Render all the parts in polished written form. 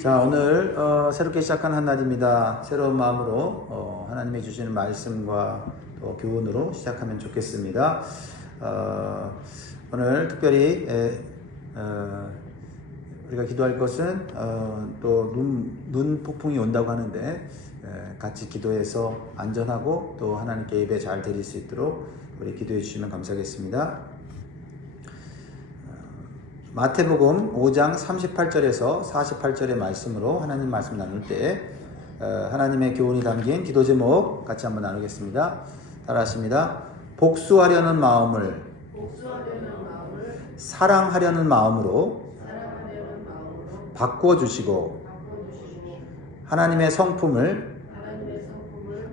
자, 오늘 새롭게 시작한 한날입니다. 새로운 마음으로 하나님이 주시는 말씀과 또 교훈으로 시작하면 좋겠습니다. 오늘 특별히 우리가 기도할 것은 또 눈 폭풍이 온다고 하는데 같이 기도해서 안전하고 또 하나님께 예배 잘 드릴 수 있도록 우리 기도해 주시면 감사하겠습니다. 마태복음 5장 38절에서 48절의 말씀으로 하나님 말씀 나눌 때 하나님의 교훈이 담긴 기도 제목 같이 한번 나누겠습니다. 따라하십니다. 복수하려는 마음을 사랑하려는 마음으로 바꿔주시고 하나님의 성품을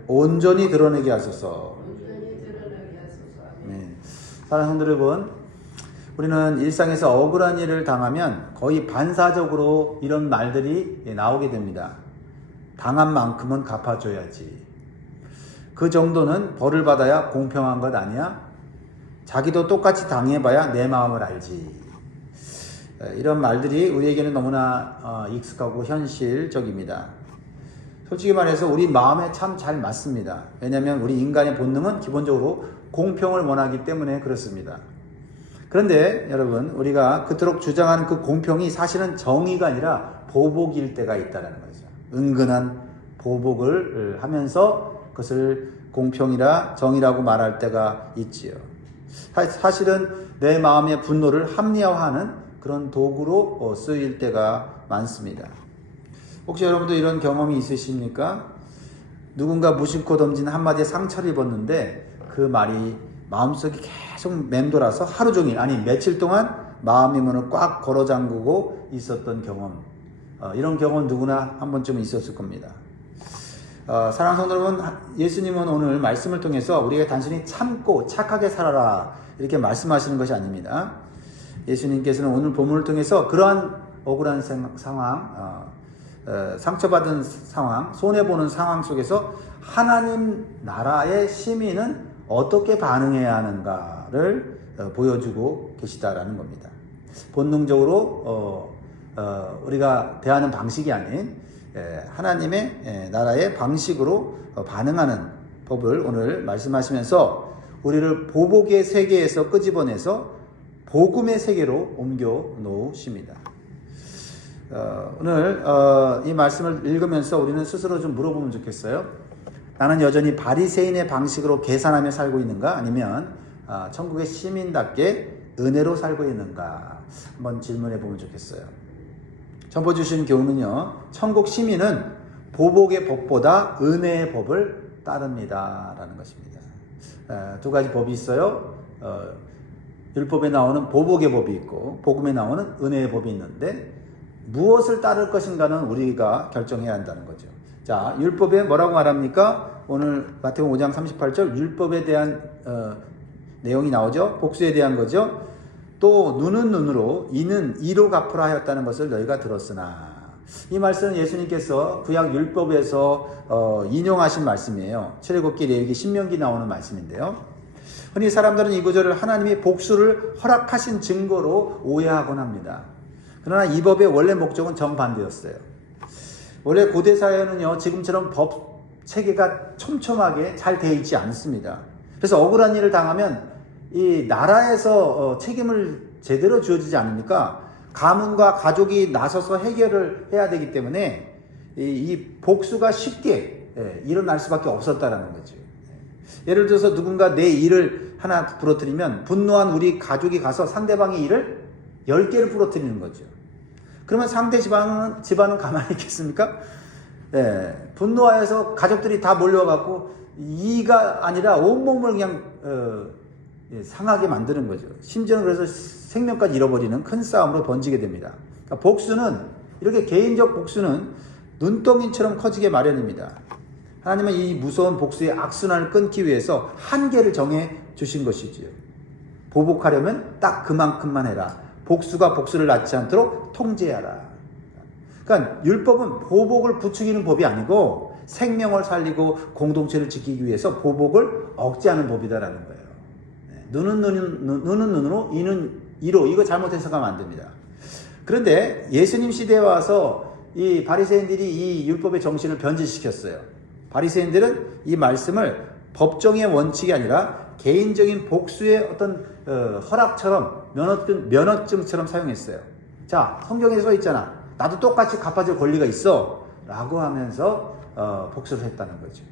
온전히 드러내게 하소서. 네. 사랑하는 성도 여러분, 우리는 일상에서 억울한 일을 당하면 거의 반사적으로 이런 말들이 나오게 됩니다. 당한 만큼은 갚아줘야지. 그 정도는 벌을 받아야 공평한 것 아니야? 자기도 똑같이 당해봐야 내 마음을 알지. 이런 말들이 우리에게는 너무나 익숙하고 현실적입니다. 솔직히 말해서 우리 마음에 참 잘 맞습니다. 왜냐하면 우리 인간의 본능은 기본적으로 공평을 원하기 때문에 그렇습니다. 그런데 여러분, 우리가 그토록 주장하는 그 공평이 사실은 정의가 아니라 보복일 때가 있다는 거죠. 은근한 보복을 하면서 그것을 공평이라 정의라고 말할 때가 있지요. 사실은 내 마음의 분노를 합리화하는 그런 도구로 쓰일 때가 많습니다. 혹시 여러분도 이런 경험이 있으십니까? 누군가 무심코 던진 한마디에 상처를 입었는데 그 말이 마음속에 계속 맴돌아서 하루 종일, 아니 며칠 동안 마음의 문을 꽉 걸어 잠그고 있었던 경험, 이런 경험 누구나 한 번쯤은 있었을 겁니다. 사랑하는 성도 여러분, 예수님은 오늘 말씀을 통해서 우리가 단순히 참고 착하게 살아라 이렇게 말씀하시는 것이 아닙니다. 예수님께서는 오늘 본문을 통해서 그러한 억울한 상황, 상처받은 상황, 손해보는 상황 속에서 하나님 나라의 시민은 어떻게 반응해야 하는가를 보여주고 계시다라는 겁니다. 본능적으로 우리가 대하는 방식이 아닌 하나님의 나라의 방식으로 반응하는 법을 오늘 말씀하시면서 우리를 보복의 세계에서 끄집어내서 복음의 세계로 옮겨 놓으십니다. 오늘 이 말씀을 읽으면서 우리는 스스로 좀 물어보면 좋겠어요. 나는 여전히 바리새인의 방식으로 계산하며 살고 있는가? 아니면 천국의 시민답게 은혜로 살고 있는가? 한번 질문해 보면 좋겠어요. 전보 주신 교훈은요, 천국 시민은 보복의 법보다 은혜의 법을 따릅니다 라는 것입니다. 두 가지 법이 있어요. 율법에 나오는 보복의 법이 있고 복음에 나오는 은혜의 법이 있는데 무엇을 따를 것인가는 우리가 결정해야 한다는 거죠. 자, 율법에 뭐라고 말합니까? 오늘 마태복음 5장 38절 율법에 대한 내용이 나오죠. 복수에 대한 거죠. 또 눈은 눈으로 이는 이로 갚으라 하였다는 것을 너희가 들었으나, 이 말씀은 예수님께서 구약 율법에서 인용하신 말씀이에요. 출애굽기, 레위기, 신명기 나오는 말씀인데요. 흔히 사람들은 이 구절을 하나님이 복수를 허락하신 증거로 오해하곤 합니다. 그러나 이 법의 원래 목적은 정반대였어요. 원래 고대 사회는요, 지금처럼 법 체계가 촘촘하게 잘 되어 있지 않습니다. 그래서 억울한 일을 당하면 이 나라에서 책임을 제대로 주어지지 않습니까? 가문과 가족이 나서서 해결을 해야 되기 때문에 이 복수가 쉽게 일어날 수밖에 없었다라는 거죠. 예를 들어서 누군가 내 일을 하나 부러뜨리면 분노한 우리 가족이 가서 상대방의 일을 10개를 부러뜨리는 거죠. 그러면 상대 집안은 가만히 있겠습니까? 분노하여서 가족들이 다 몰려와갖고 이가 아니라 온몸을 그냥 상하게 만드는 거죠. 심지어는 그래서 생명까지 잃어버리는 큰 싸움으로 번지게 됩니다. 그러니까 복수는, 이렇게 개인적 복수는 눈덩이처럼 커지게 마련입니다. 하나님은 이 무서운 복수의 악순환을 끊기 위해서 한계를 정해 주신 것이지요. 보복하려면 딱 그만큼만 해라. 복수가 복수를 낳지 않도록 통제하라. 그러니까 율법은 보복을 부추기는 법이 아니고 생명을 살리고 공동체를 지키기 위해서 보복을 억제하는 법이다라는 거예요. 눈은 눈으로, 이는 이로, 이거 잘못 해석하면 안 됩니다. 그런데 예수님 시대에 와서 이 바리새인들이 이 율법의 정신을 변질시켰어요. 바리새인들은 이 말씀을 법정의 원칙이 아니라 개인적인 복수의 어떤 허락처럼 면허증처럼 사용했어요. 자, 성경에 써 있잖아. 나도 똑같이 갚아줄 권리가 있어 라고 하면서 복수를 했다는 거죠.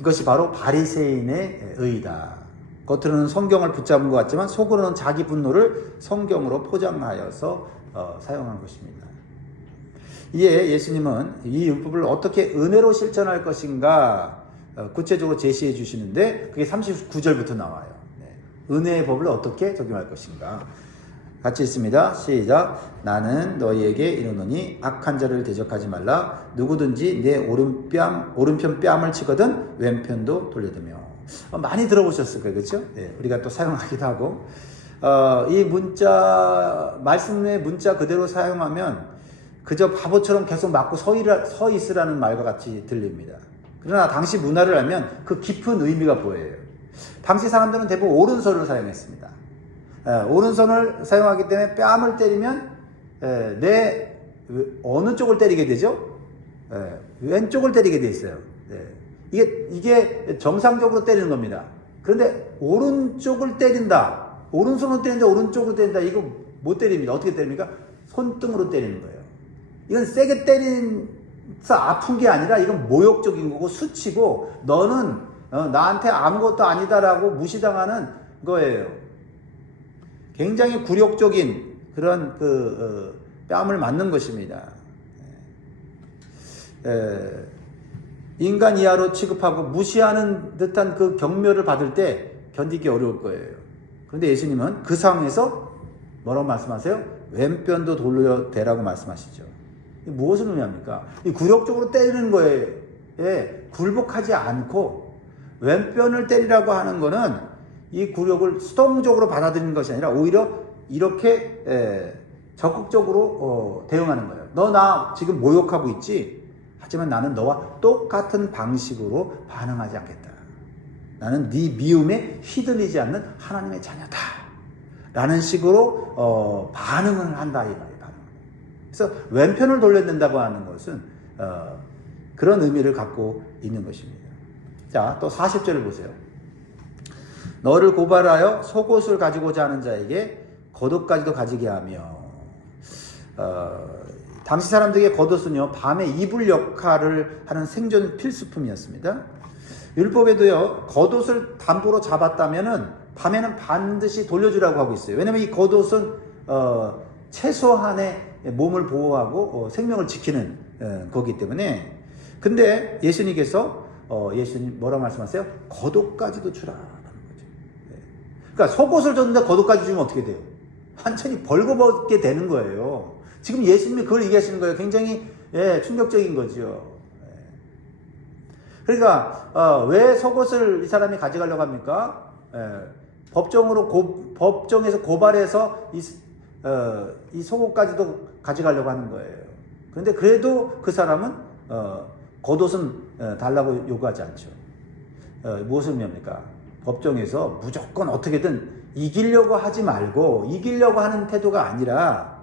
이것이 바로 바리새인의 의다. 겉으로는 성경을 붙잡은 것 같지만 속으로는 자기 분노를 성경으로 포장하여서 사용한 것입니다. 이에 예수님은 이 율법을 어떻게 은혜로 실천할 것인가 구체적으로 제시해 주시는데 그게 39절부터 나와요. 은혜의 법을 어떻게 적용할 것인가. 같이 읽습니다. 시작. 나는 너희에게 이르노니 악한 자를 대적하지 말라. 누구든지 내 오른편 뺨을 치거든 왼편도 돌려두며. 많이 들어보셨을 거예요. 그렇죠? 네, 우리가 또 사용하기도 하고. 이 말씀의 문자 그대로 사용하면 그저 바보처럼 계속 맞고 서 있으라는 말과 같이 들립니다. 그러나 당시 문화를 알면 그 깊은 의미가 보여요. 당시 사람들은 대부분 오른손을 사용했습니다. 오른손을 사용하기 때문에 뺨을 때리면 어느 쪽을 때리게 되죠? 왼쪽을 때리게 돼 있어요. 이게 정상적으로 때리는 겁니다. 그런데 오른쪽을 때린다. 오른손으로 때린다. 오른쪽으로 때린다. 이거 못 때립니다. 어떻게 때립니까? 손등으로 때리는 거예요. 이건 세게 때려서 아픈 게 아니라 이건 모욕적인 거고 수치고 너는 나한테 아무것도 아니다라고 무시당하는 거예요. 굉장히 굴욕적인 그런 뺨을 맞는 것입니다. 인간 이하로 취급하고 무시하는 듯한 그 경멸을 받을 때 견디기 어려울 거예요. 그런데 예수님은 그 상황에서 뭐라고 말씀하세요? 왼편도 돌려대라고 말씀하시죠. 무엇을 의미합니까? 이 굴욕적으로 때리는 거에 굴복하지 않고 왼편을 때리라고 하는 거는 이 굴욕을 수동적으로 받아들이는 것이 아니라 오히려 이렇게 적극적으로 대응하는 거예요. 너 나 지금 모욕하고 있지? 하지만 나는 너와 똑같은 방식으로 반응하지 않겠다. 나는 네 미움에 휘둘리지 않는 하나님의 자녀다. 라는 식으로 반응을 한다 이 말이에요. 그래서 왼편을 돌려낸다고 하는 것은 그런 의미를 갖고 있는 것입니다. 자, 또 40절을 보세요. 너를 고발하여 속옷을 가지고자 하는 자에게 겉옷까지도 가지게 하며. 당시 사람들에게 겉옷은요 밤에 이불 역할을 하는 생존 필수품이었습니다. 율법에도요 겉옷을 담보로 잡았다면은 밤에는 반드시 돌려주라고 하고 있어요. 왜냐면 이 겉옷은 최소한의 몸을 보호하고 생명을 지키는 거기 때문에. 근데 예수님께서 예수님 뭐라고 말씀하세요? 겉옷까지도 주라라는 거죠. 그러니까 속옷을 줬는데 겉옷까지 주면 어떻게 돼요? 완전히 벌거벗게 되는 거예요. 지금 예수님이 그걸 얘기하시는 거예요. 굉장히 충격적인 거죠. 그러니까 왜 속옷을 이 사람이 가져가려고 합니까? 법정에서 고발해서 이 속옷까지도 가져가려고 하는 거예요. 그런데 그래도 그 사람은 겉옷은 달라고 요구하지 않죠. 무엇을 의미합니까? 법정에서 무조건 어떻게든 이기려고 하지 말고 이기려고 하는 태도가 아니라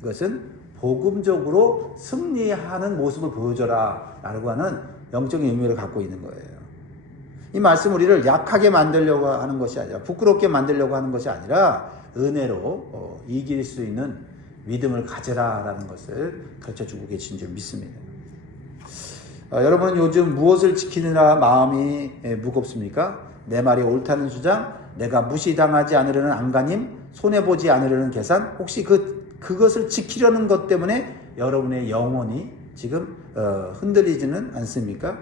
이것은 복음적으로 승리하는 모습을 보여줘라 라고 하는 영적인 의미를 갖고 있는 거예요. 이 말씀 우리를 약하게 만들려고 하는 것이 아니라 부끄럽게 만들려고 하는 것이 아니라 은혜로 이길 수 있는 믿음을 가져라 라는 것을 가르쳐주고 계신 줄 믿습니다. 여러분은 요즘 무엇을 지키느라 마음이 무겁습니까? 내 말이 옳다는 주장, 내가 무시당하지 않으려는 안간힘, 손해보지 않으려는 계산, 혹시 그것을 지키려는 것 때문에 여러분의 영혼이 지금 흔들리지는 않습니까?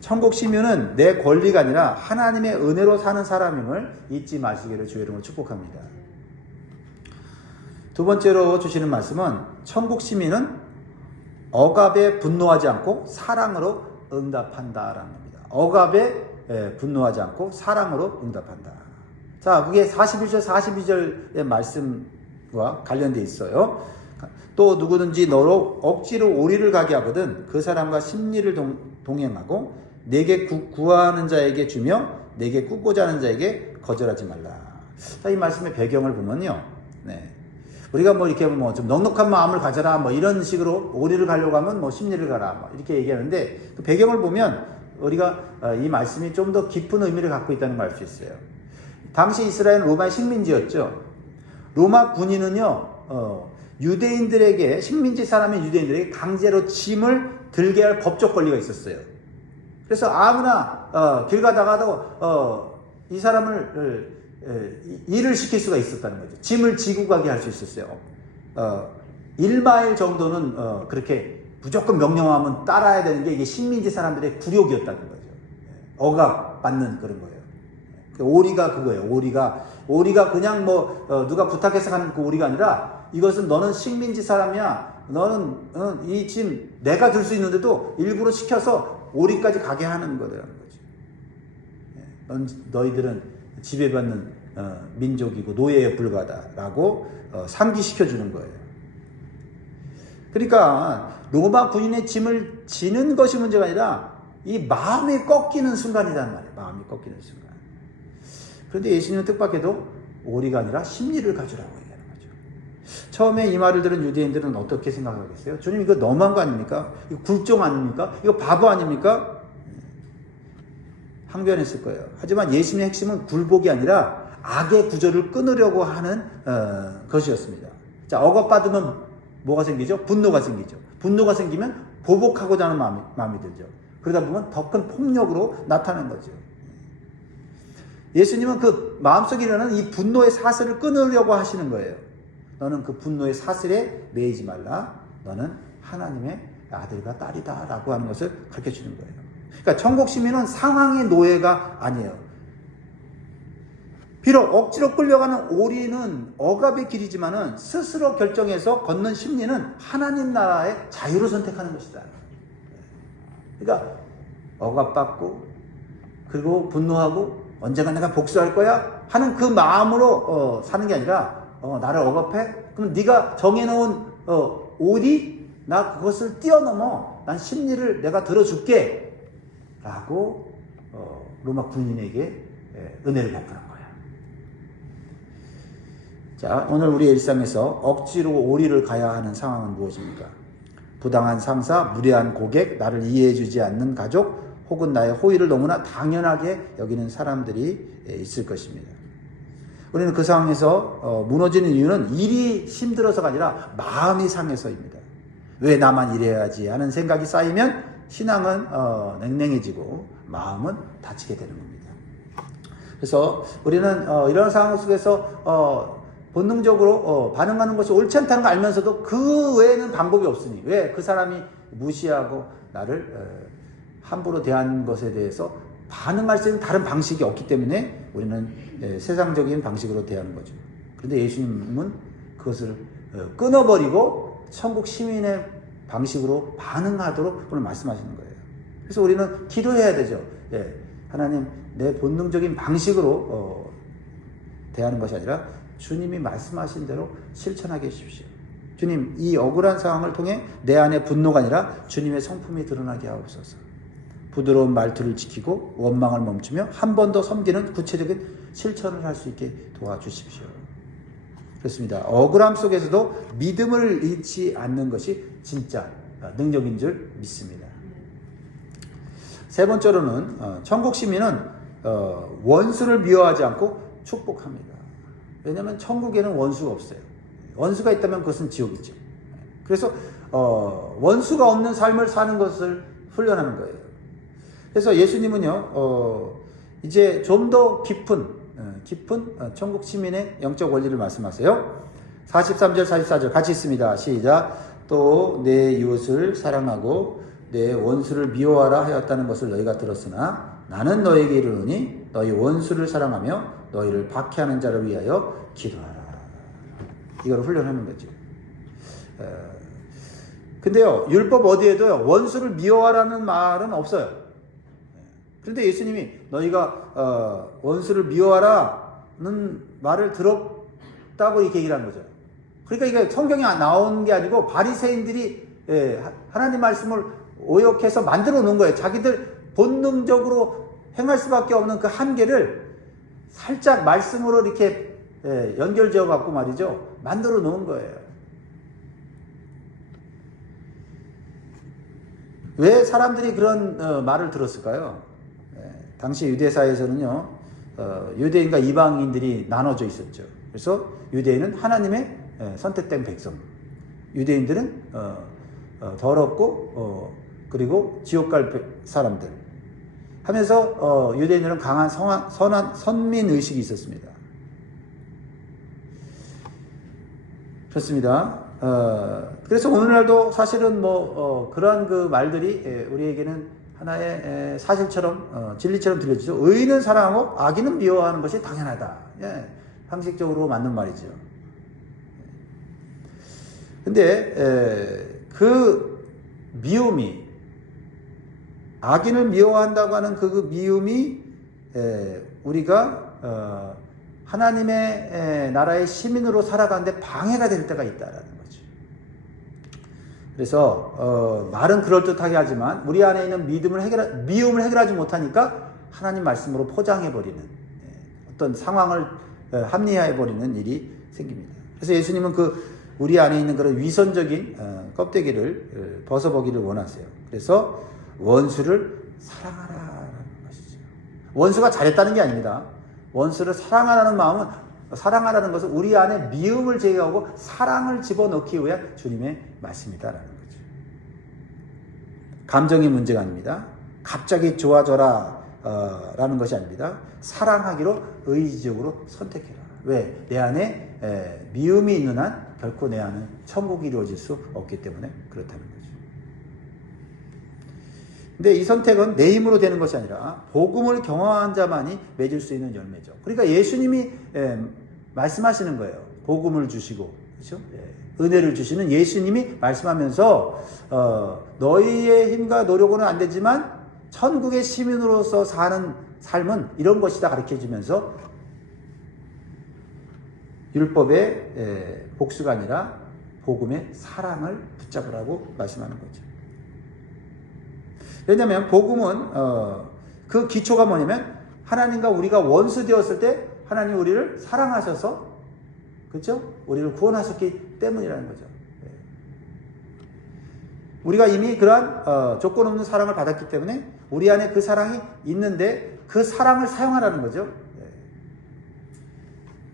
천국 시민은 내 권리가 아니라 하나님의 은혜로 사는 사람임을 잊지 마시기를 주의 이름으로 축복합니다. 두 번째로 주시는 말씀은 천국 시민은 억압에 분노하지 않고 사랑으로 응답한다라는 겁니다. 억압에 분노하지 않고 사랑으로 응답한다. 자, 그게 41절, 42절의 말씀과 관련되어 있어요. 또 누구든지 너로 억지로 오리를 가게 하거든 그 사람과 심리를 동행하고 내게 구하는 자에게 주며 내게 굽고자 하는 자에게 거절하지 말라. 자, 이 말씀의 배경을 보면요. 우리가 뭐 이렇게 뭐 좀 넉넉한 마음을 가져라 뭐 이런 식으로 오리를 가려고 하면 뭐 심리를 가라 뭐 이렇게 얘기하는데 그 배경을 보면 우리가 이 말씀이 좀 더 깊은 의미를 갖고 있다는 걸 알 수 있어요. 당시 이스라엘은 로마의 식민지였죠. 로마 군인은요, 유대인들에게, 식민지 사람인 유대인들에게 강제로 짐을 들게 할 법적 권리가 있었어요. 그래서 아무나 길 가다가도 이 사람을 일을 시킬 수가 있었다는 거죠. 짐을 지고 가게 할 수 있었어요. 1마일 정도는 그렇게 무조건 명령하면 따라야 되는 게 이게 식민지 사람들의 굴욕이었다는 거죠. 억압받는 그런 거예요. 오리가 그거예요. 오리가 그냥 뭐 누가 부탁해서 가는 그 오리가 아니라 이것은 너는 식민지 사람이야. 너는 이 짐 내가 들 수 있는데도 일부러 시켜서 오리까지 가게 하는 거라는 거죠. 너희들은 지배받는 민족이고 노예에 불과하다라고 상기시켜 주는 거예요. 그러니까 로마 군인의 짐을 지는 것이 문제가 아니라 이 마음이 꺾이는 순간이란 말이에요. 마음이 꺾이는 순간. 그런데 예수님은 뜻밖에도 오리가 아니라 심리를 가지라고 얘기하는 거죠. 처음에 이 말을 들은 유대인들은 어떻게 생각하겠어요? 주님 이거 너무한 거 아닙니까? 이거 굴종 아닙니까? 이거 바보 아닙니까? 항변했을 거예요. 하지만 예수님의 핵심은 굴복이 아니라 악의 구조를 끊으려고 하는 것이었습니다. 자, 억압받으면 뭐가 생기죠? 분노가 생기죠. 분노가 생기면 보복하고자 하는 마음이 들죠. 그러다 보면 더 큰 폭력으로 나타나는 거죠. 예수님은 그 마음속에 일어나는 이 분노의 사슬을 끊으려고 하시는 거예요. 너는 그 분노의 사슬에 매이지 말라. 너는 하나님의 아들과 딸이다 라고 하는 것을 가르쳐 주는 거예요. 그러니까 천국 시민은 상황의 노예가 아니에요. 비록 억지로 끌려가는 오리는 억압의 길이지만은 스스로 결정해서 걷는 심리는 하나님 나라의 자유를 선택하는 것이다. 그러니까 억압받고 그리고 분노하고 언젠가 내가 복수할 거야 하는 그 마음으로 사는 게 아니라 나를 억압해? 그럼 네가 정해놓은 오리? 나 그것을 뛰어넘어 난 심리를 내가 들어줄게 라고 로마 군인에게 은혜를 베푸는 거야. 자, 오늘 우리의 일상에서 억지로 오리를 가야 하는 상황은 무엇입니까? 부당한 상사, 무례한 고객, 나를 이해해주지 않는 가족, 혹은 나의 호의를 너무나 당연하게 여기는 사람들이 있을 것입니다. 우리는 그 상황에서 무너지는 이유는 일이 힘들어서가 아니라 마음이 상해서입니다. 왜 나만 이래야지 하는 생각이 쌓이면 신앙은 냉랭해지고 마음은 다치게 되는 겁니다. 그래서 우리는 이런 상황 속에서 본능적으로 반응하는 것이 옳지 않다는 걸 알면서도 그 외에는 방법이 없으니 왜 그 사람이 무시하고 나를 함부로 대한 것에 대해서 반응할 수 있는 다른 방식이 없기 때문에 우리는 세상적인 방식으로 대하는 거죠. 그런데 예수님은 그것을 끊어버리고 천국 시민의 방식으로 반응하도록 오늘 말씀하시는 거예요. 그래서 우리는 기도해야 되죠. 하나님 내 본능적인 방식으로 대하는 것이 아니라 주님이 말씀하신 대로 실천하게 해주십시오. 주님 이 억울한 상황을 통해 내 안에 분노가 아니라 주님의 성품이 드러나게 하옵소서. 부드러운 말투를 지키고 원망을 멈추며 한 번 더 섬기는 구체적인 실천을 할 수 있게 도와주십시오. 그렇습니다. 억울함 속에서도 믿음을 잃지 않는 것이 진짜 능력인 줄 믿습니다. 세 번째로는 천국 시민은 원수를 미워하지 않고 축복합니다. 왜냐하면 천국에는 원수가 없어요. 원수가 있다면 그것은 지옥이죠. 그래서 원수가 없는 삶을 사는 것을 훈련하는 거예요. 그래서 예수님은요 이제 좀 더 깊은 천국 시민의 영적 원리를 말씀하세요. 43절 44절 같이 있습니다. 시작. 또 내 이웃을 사랑하고 내 원수를 미워하라 하였다는 것을 너희가 들었으나 나는 너희에게 이르노니 너희 원수를 사랑하며 너희를 박해하는 자를 위하여 기도하라. 이걸 훈련하는 거죠. 근데요 율법 어디에도요 원수를 미워하라는 말은 없어요. 그런데 예수님이 너희가 원수를 미워하라는 말을 들었다고 이렇게 얘기를 하는 거죠. 그러니까 이게 성경에 나온 게 아니고 바리새인들이 하나님 말씀을 오역해서 만들어 놓은 거예요. 자기들 본능적으로 행할 수밖에 없는 그 한계를 살짝 말씀으로 이렇게 연결지어 갖고 말이죠. 만들어 놓은 거예요. 왜 사람들이 그런 말을 들었을까요? 당시 유대사에서는요, 유대인과 이방인들이 나눠져 있었죠. 그래서 유대인은 하나님의 선택된 백성, 유대인들은 더럽고 그리고 지옥 갈 사람들 하면서 유대인들은 강한 선한 선민 의식이 있었습니다. 그렇습니다. 그래서 오늘날도 사실은 그러한 그 말들이 우리에게는 하나의 사실처럼 진리처럼 들려지죠. 의인은 사랑하고 악인은 미워하는 것이 당연하다. 상식적으로 맞는 말이죠. 근데 그 미움이, 악인을 미워한다고 하는 그 미움이 우리가 하나님의 나라의 시민으로 살아가는데 방해가 될 때가 있다라는 거죠. 그래서 말은 그럴듯하게 하지만 우리 안에 있는 미움을 해결하지 못하니까 하나님 말씀으로 포장해버리는 어떤 상황을 합리화해버리는 일이 생깁니다. 그래서 예수님은 우리 안에 있는 그런 위선적인 껍데기를 벗어보기를 원하세요. 그래서 원수를 사랑하라는 것이죠. 원수가 잘했다는 게 아닙니다. 원수를 사랑하라는 것은 우리 안에 미움을 제거하고 사랑을 집어넣기 위한 주님의 말씀이다라는 거죠. 감정이 문제가 아닙니다. 갑자기 좋아져라 라는 것이 아닙니다. 사랑하기로 의지적으로 선택해라. 왜? 내 안에 미움이 있는 한 결코 내 안에 천국이 이루어질 수 없기 때문에 그렇다는 거죠. 근데 이 선택은 내 힘으로 되는 것이 아니라 복음을 경험한 자만이 맺을 수 있는 열매죠. 그러니까 예수님이 말씀하시는 거예요. 복음을 주시고, 그렇죠? 은혜를 주시는 예수님이 말씀하면서 너희의 힘과 노력으로는 안 되지만 천국의 시민으로서 사는 삶은 이런 것이다 가르쳐주면서 율법의 복수가 아니라 복음의 사랑을 붙잡으라고 말씀하는 거죠. 왜냐하면 복음은 그 기초가 뭐냐면 하나님과 우리가 원수 되었을 때 하나님 우리를 사랑하셔서, 그렇죠? 우리를 구원하셨기 때문이라는 거죠. 우리가 이미 그러한 조건 없는 사랑을 받았기 때문에 우리 안에 그 사랑이 있는데 그 사랑을 사용하라는 거죠.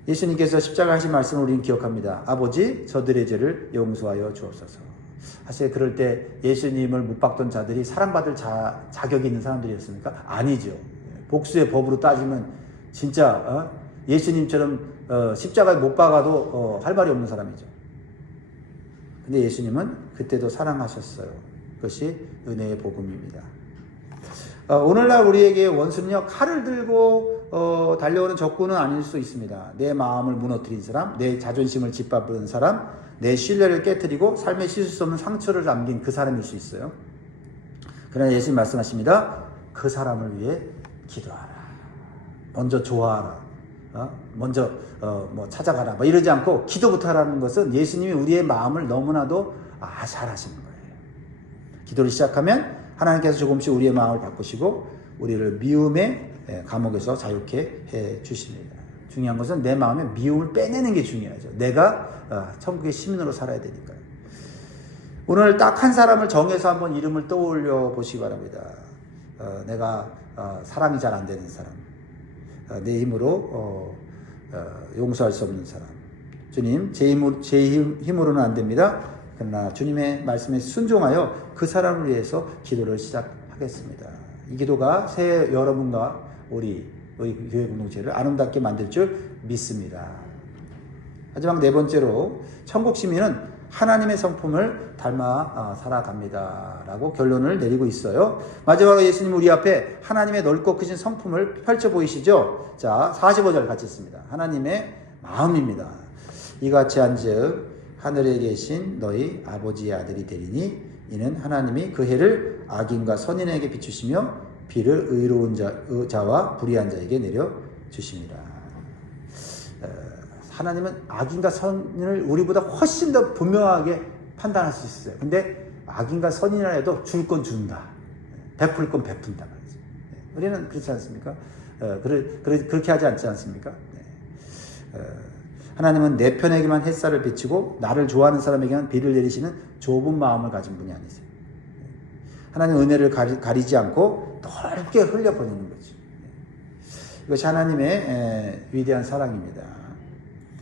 예수님께서 십자가 하신 말씀을 우리는 기억합니다. 아버지, 저들의 죄를 용서하여 주옵소서. 사실 그럴 때 예수님을 못 박던 자들이 사랑받을 자격이 있는 사람들이었습니까? 아니죠. 복수의 법으로 따지면 진짜 예수님처럼 십자가에 못 박아도 할 말이 없는 사람이죠. 근데 예수님은 그때도 사랑하셨어요. 그것이 은혜의 복음입니다. 오늘날 우리에게 원수는요, 칼을 들고 달려오는 적군은 아닐 수 있습니다. 내 마음을 무너뜨린 사람, 내 자존심을 짓밟은 사람, 내 신뢰를 깨뜨리고 삶에 씻을 수 없는 상처를 남긴 그 사람일 수 있어요. 그러나 예수님 말씀하십니다. 그 사람을 위해 기도하라. 먼저 좋아하라. 먼저 찾아가라. 이러지 않고 기도부터 하라는 것은 예수님이 우리의 마음을 너무나도 잘 아시는 거예요. 기도를 시작하면 하나님께서 조금씩 우리의 마음을 바꾸시고 우리를 미움의 감옥에서 자유케 해 주십니다. 중요한 것은 내 마음에 미움을 빼내는 게 중요하죠. 내가 천국의 시민으로 살아야 되니까요. 오늘 딱 한 사람을 정해서 한번 이름을 떠올려 보시기 바랍니다. 내가 사랑이 잘 안 되는 사람, 내 힘으로 용서할 수 없는 사람. 주님, 제 힘으로는 안 됩니다. 그러나 주님의 말씀에 순종하여 그 사람을 위해서 기도를 시작하겠습니다. 이 기도가 새 여러분과 우리 교회 공동체를 아름답게 만들 줄 믿습니다. 마지막 네 번째로 천국 시민은 하나님의 성품을 닮아 살아갑니다 라고 결론을 내리고 있어요. 마지막으로 예수님 우리 앞에 하나님의 넓고 크신 성품을 펼쳐 보이시죠? 자, 45절 같이 읽습니다. 하나님의 마음입니다. 이같이 한즉 하늘에 계신 너희 아버지의 아들이 되리니 이는 하나님이 그 해를 악인과 선인에게 비추시며 비를 의로운 자와 불의한 자에게 내려주십니다. 하나님은 악인과 선인을 우리보다 훨씬 더 분명하게 판단할 수 있어요. 근데 악인과 선인이라 해도 줄 건 준다. 베풀 건 베푼다. 우리는 그렇지 않습니까? 그렇게 하지 않지 않습니까? 하나님은 내 편에게만 햇살을 비치고 나를 좋아하는 사람에게만 비를 내리시는 좁은 마음을 가진 분이 아니세요. 하나님은 은혜를 가리지 않고 넓게 흘려보내는 거죠. 이것이 하나님의 위대한 사랑입니다.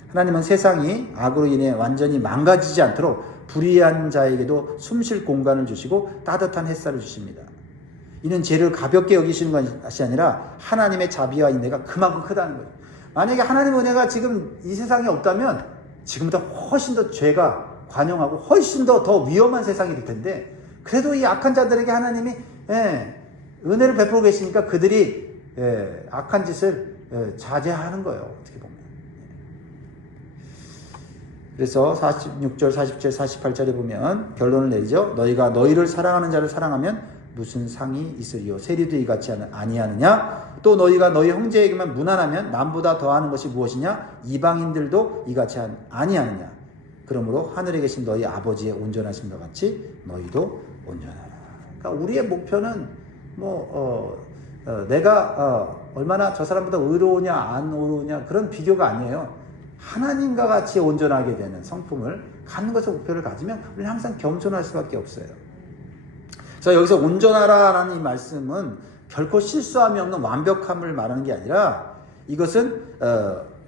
하나님은 세상이 악으로 인해 완전히 망가지지 않도록 불의한 자에게도 숨쉴 공간을 주시고 따뜻한 햇살을 주십니다. 이는 죄를 가볍게 여기시는 것이 아니라 하나님의 자비와 인내가 그만큼 크다는 거예요. 만약에 하나님의 은혜가 지금 이 세상에 없다면 지금보다 훨씬 더 죄가 관영하고 훨씬 더 위험한 세상이 될 텐데, 그래도 이 악한 자들에게 하나님이 은혜를 베풀고 계시니까 그들이 악한 짓을 자제하는 거예요. 어떻게 보면. 그래서 46절, 47절, 48절에 보면 결론을 내리죠. 너희가 너희를 사랑하는 자를 사랑하면 무슨 상이 있으리요. 세리도 이같이 아니하느냐. 또 너희가 너희 형제에게만 무난하면 남보다 더하는 것이 무엇이냐. 이방인들도 이같이 아니하느냐. 그러므로 하늘에 계신 너희 아버지의 온전하심과 같이 너희도 온전하라. 그러니까 우리의 목표는 내가 얼마나 저 사람보다 의로우냐 안 의로우냐 그런 비교가 아니에요. 하나님과 같이 온전하게 되는 성품을 갖는 것을 목표를 가지면 우리는 항상 겸손할 수밖에 없어요. 그래서 여기서 온전하라라는 이 말씀은 결코 실수함이 없는 완벽함을 말하는 게 아니라 이것은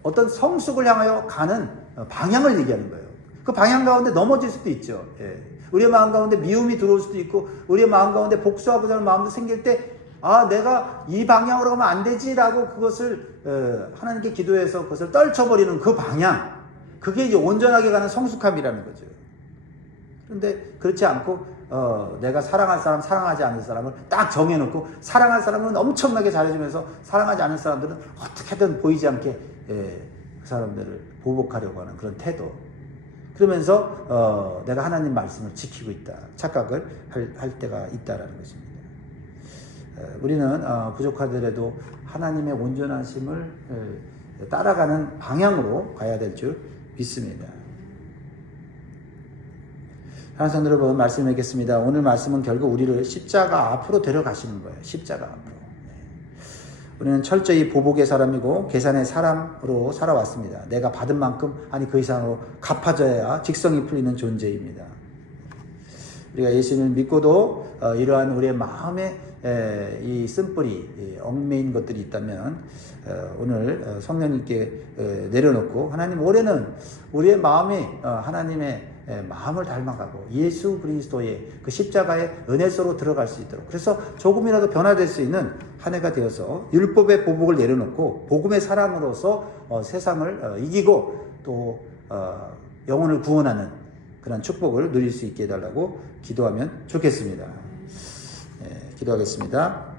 어떤 성숙을 향하여 가는 방향을 얘기하는 거예요. 그 방향 가운데 넘어질 수도 있죠. 우리의 마음 가운데 미움이 들어올 수도 있고, 우리의 마음 가운데 복수하고자 하는 마음도 생길 때, 내가 이 방향으로 가면 안 되지라고 그것을 하나님께 기도해서 그것을 떨쳐버리는 그 방향, 그게 이제 온전하게 가는 성숙함이라는 거죠. 그런데 그렇지 않고 내가 사랑할 사람, 사랑하지 않는 사람을 딱 정해놓고, 사랑할 사람은 엄청나게 잘해주면서 사랑하지 않는 사람들은 어떻게든 보이지 않게 그 사람들을 보복하려고 하는 그런 태도. 그러면서 내가 하나님 말씀을 지키고 있다 착각을 할 때가 있다라는 것입니다. 우리는 부족하더라도 하나님의 온전하심을 따라가는 방향으로 가야 될 줄 믿습니다. 사랑하는 여러분, 말씀드리겠습니다. 오늘 말씀은 결국 우리를 십자가 앞으로 데려가시는 거예요. 십자가 앞으로. 우리는 철저히 보복의 사람이고 계산의 사람으로 살아왔습니다. 내가 받은 만큼 아니 그 이상으로 갚아줘야 직성이 풀리는 존재입니다. 우리가 예수님을 믿고도 이러한 우리의 마음에 이 쓴뿌리, 얽매인 것들이 있다면 오늘 성령님께 내려놓고, 하나님 올해는 우리의 마음이 하나님의 마음을 닮아가고 예수 그리스도의 그 십자가의 은혜소로 들어갈 수 있도록, 그래서 조금이라도 변화될 수 있는 한 해가 되어서 율법의 보복을 내려놓고 복음의 사랑으로서 세상을 이기고 또 영혼을 구원하는 그런 축복을 누릴 수 있게 해달라고 기도하면 좋겠습니다. 기도하겠습니다.